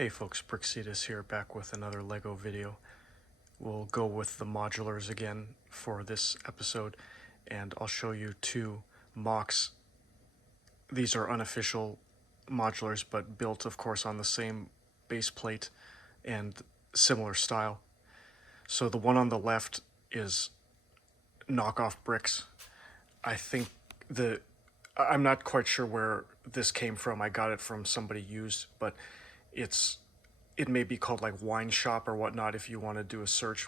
Hey folks, BrickSidious here, back with another LEGO video. We'll go with the modulars again for this episode, and I'll show you two mocks. These are unofficial modulars, but built, of course, on the same base plate and similar style. So the one on the left is knockoff bricks. I think I'm not quite sure where this came from. I got it from somebody used, but it may be called like wine shop or whatnot if you want to do a search.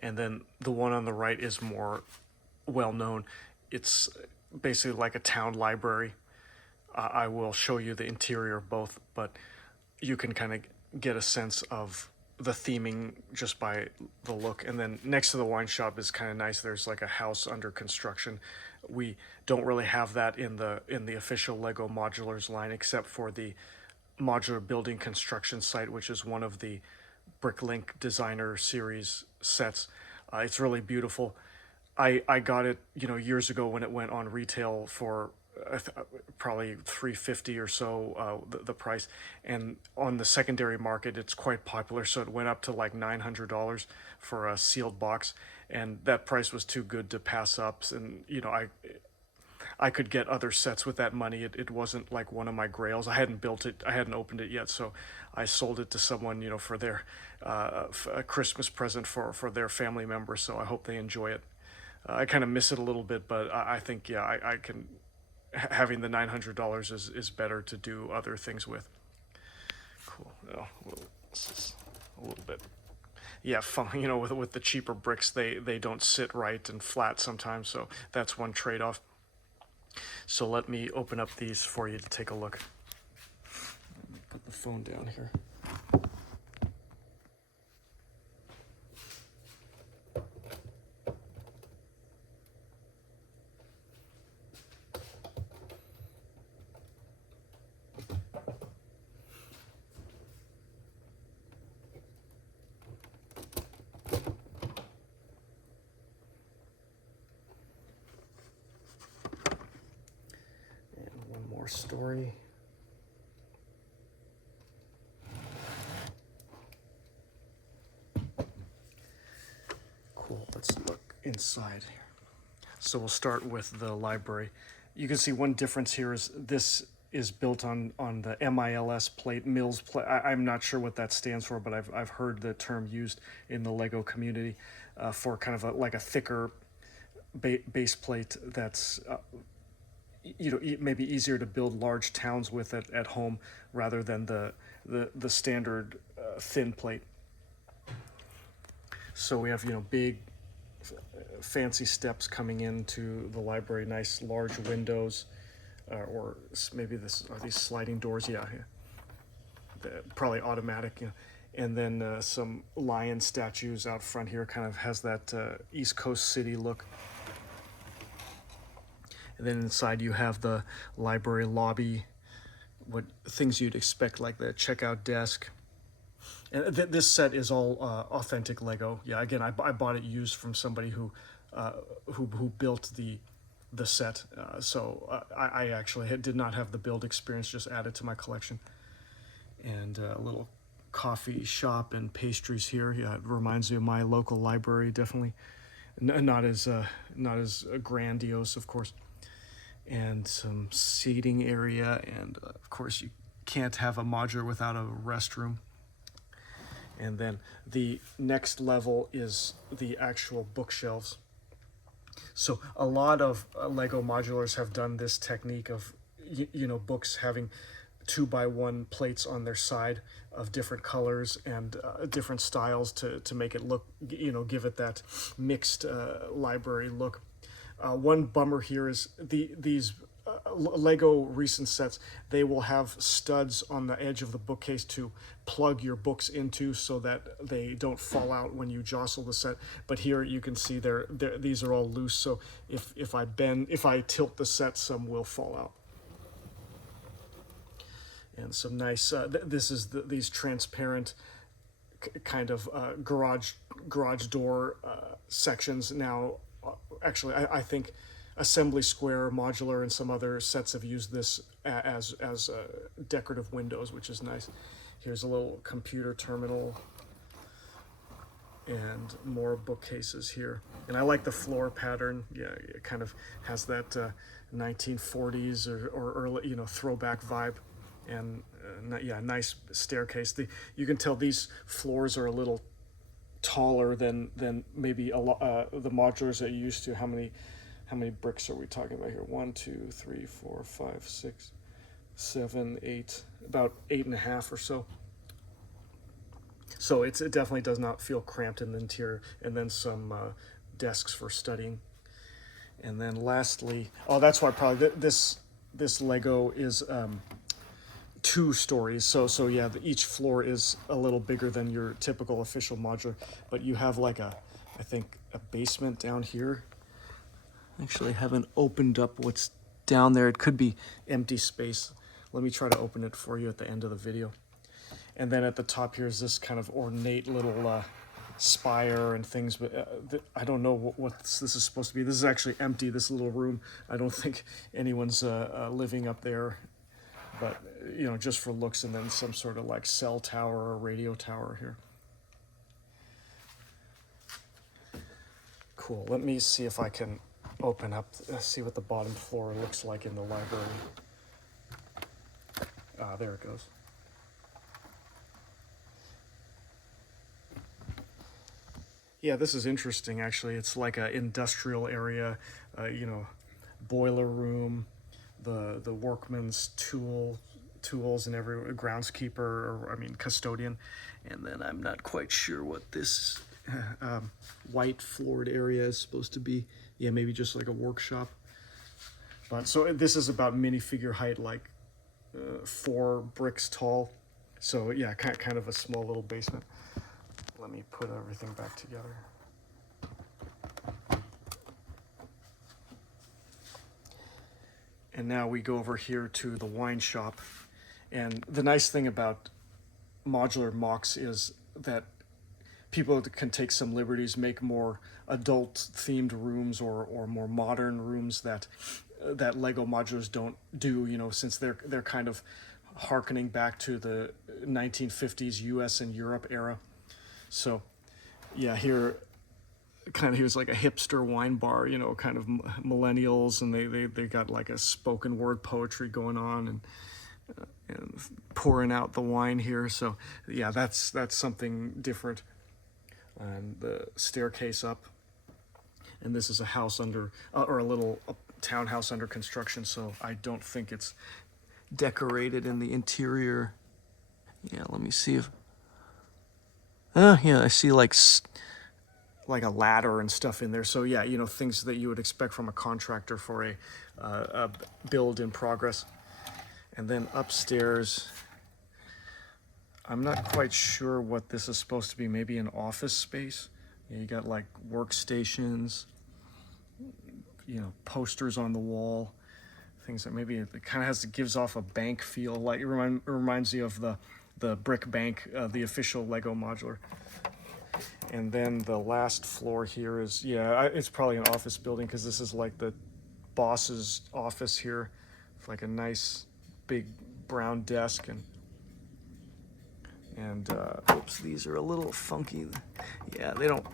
And then the one on the right is more well known. It's basically like a town library. I will show you the interior of both, but you can kind of get a sense of the theming just by the look. And then next to the wine shop is kind of nice. There's like a house under construction. We don't really have that in the official Lego Modulars line, except for the modular building construction site, which is one of the BrickLink designer series sets. It's really beautiful. I got it, years ago when it went on retail for probably $350 or so, the price, and on the secondary market it's quite popular, so it went up to like $900 for a sealed box, and that price was too good to pass up. And I could get other sets with that money. It wasn't like one of my grails. I hadn't built it, I hadn't opened it yet, so I sold it to someone, for their a Christmas present for their family member, so I hope they enjoy it. I kind of miss it a little bit, but I think, yeah, I can, having the $900 is better to do other things with. Cool. Oh, this is a little bit, yeah, fun. With the cheaper bricks, they don't sit right and flat sometimes, so that's one trade-off. So let me open up these for you to take a look. Let me put the phone down here. More story. Cool, let's look inside here. So we'll start with the library. You can see one difference here is this is built on the MILS plate, Mills plate. I'm not sure what that stands for, but I've heard the term used in the Lego community for kind of like a thicker base plate that's maybe easier to build large towns with at home rather than the standard thin plate. So we have big fancy steps coming into the library, nice large windows, or maybe are these sliding doors? Yeah, probably automatic. And then some lion statues out front here, kind of has that East Coast city look. And then inside you have the library lobby, what things you'd expect, like the checkout desk. And this set is all authentic Lego. Yeah, again, I bought it used from somebody who built the set. So I actually did not have the build experience, just added to my collection. And a little coffee shop and pastries here. Yeah, it reminds me of my local library, definitely. Not as grandiose, of course. And some seating area, and of course you can't have a modular without a restroom. And then the next level is the actual bookshelves. So a lot of Lego modulars have done this technique of books having 2x1 plates on their side of different colors and different styles to make it look, give it that mixed library look. One bummer here is these Lego recent sets, they will have studs on the edge of the bookcase to plug your books into so that they don't fall out when you jostle the set. But here you can see these are all loose, so if I tilt the set, some will fall out. And some nice, this is these transparent kind of garage door sections. Now, actually, I think Assembly Square, Modular, and some other sets have used this as decorative windows, which is nice. Here's a little computer terminal and more bookcases here. And I like the floor pattern. Yeah, it kind of has that 1940s or early, throwback vibe. And yeah, nice staircase. You can tell these floors are a little taller than maybe the modulars that you used to. How many bricks are we talking about here? 1, 2, 3, 4, 5, 6, 7, 8, about 8.5 or so. So it definitely does not feel cramped in the interior. And then some desks for studying. And then lastly, oh, that's why probably this Lego is 2 stories. So yeah, each floor is a little bigger than your typical official modular. But you have like I think a basement down here. Actually, I haven't opened up what's down there. It could be empty space. Let me try to open it for you at the end of the video. And then at the top here is this kind of ornate little spire and things, but I don't know what this is supposed to be. This is actually empty, this little room. I don't think anyone's living up there, but just for looks. And then some sort of like cell tower or radio tower here. Cool. Let me see if I can open up, see what the bottom floor looks like in the library. There it goes. Yeah, this is interesting, actually. It's like an industrial area, boiler room, the workman's tools and every groundskeeper, or custodian. And then I'm not quite sure what this white floored area is supposed to be. Yeah, maybe just like a workshop. But so this is about minifigure height, like 4 bricks tall. So yeah, kind of a small little basement. Let me put everything back together. And now we go over here to the wine shop. And the nice thing about modular MOCs is that people can take some liberties, make more adult-themed rooms or more modern rooms that Lego modulars don't do, since they're kind of harkening back to the 1950s US and Europe era. So, yeah, here's like a hipster wine bar, kind of millennials, and they got like a spoken word poetry going on and pouring out the wine here. So, yeah, that's something different. And the staircase up, and this is a house under, or a townhouse under construction. So I don't think it's decorated in the interior. Yeah, let me see if. Yeah, I see like a ladder and stuff in there. So yeah, things that you would expect from a contractor for a build in progress. And then upstairs, I'm not quite sure what this is supposed to be. Maybe an office space. You got like workstations, posters on the wall, things that maybe it kind of gives off a bank feel. Like it reminds you of the brick bank, the official Lego modular. And then the last floor here is, it's probably an office building, because this is like the boss's office here. It's like a nice big brown desk, and oops, these are a little funky. Yeah, they don't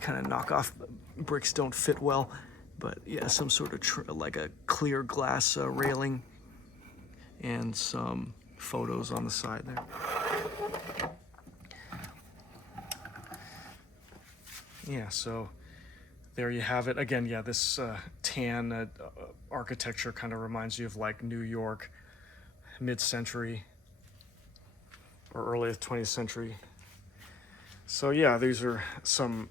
kind of knock off bricks, don't fit well, but yeah, some sort of like a clear glass railing, and some photos on the side there. Yeah, so there you have it. Again, yeah, this tan architecture kind of reminds you of like New York, mid-century or early 20th century. So yeah, these are some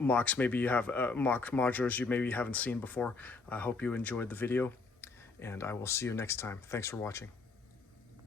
MOCs maybe you have, MOC modulars you maybe haven't seen before. I hope you enjoyed the video, and I will see you next time. Thanks for watching.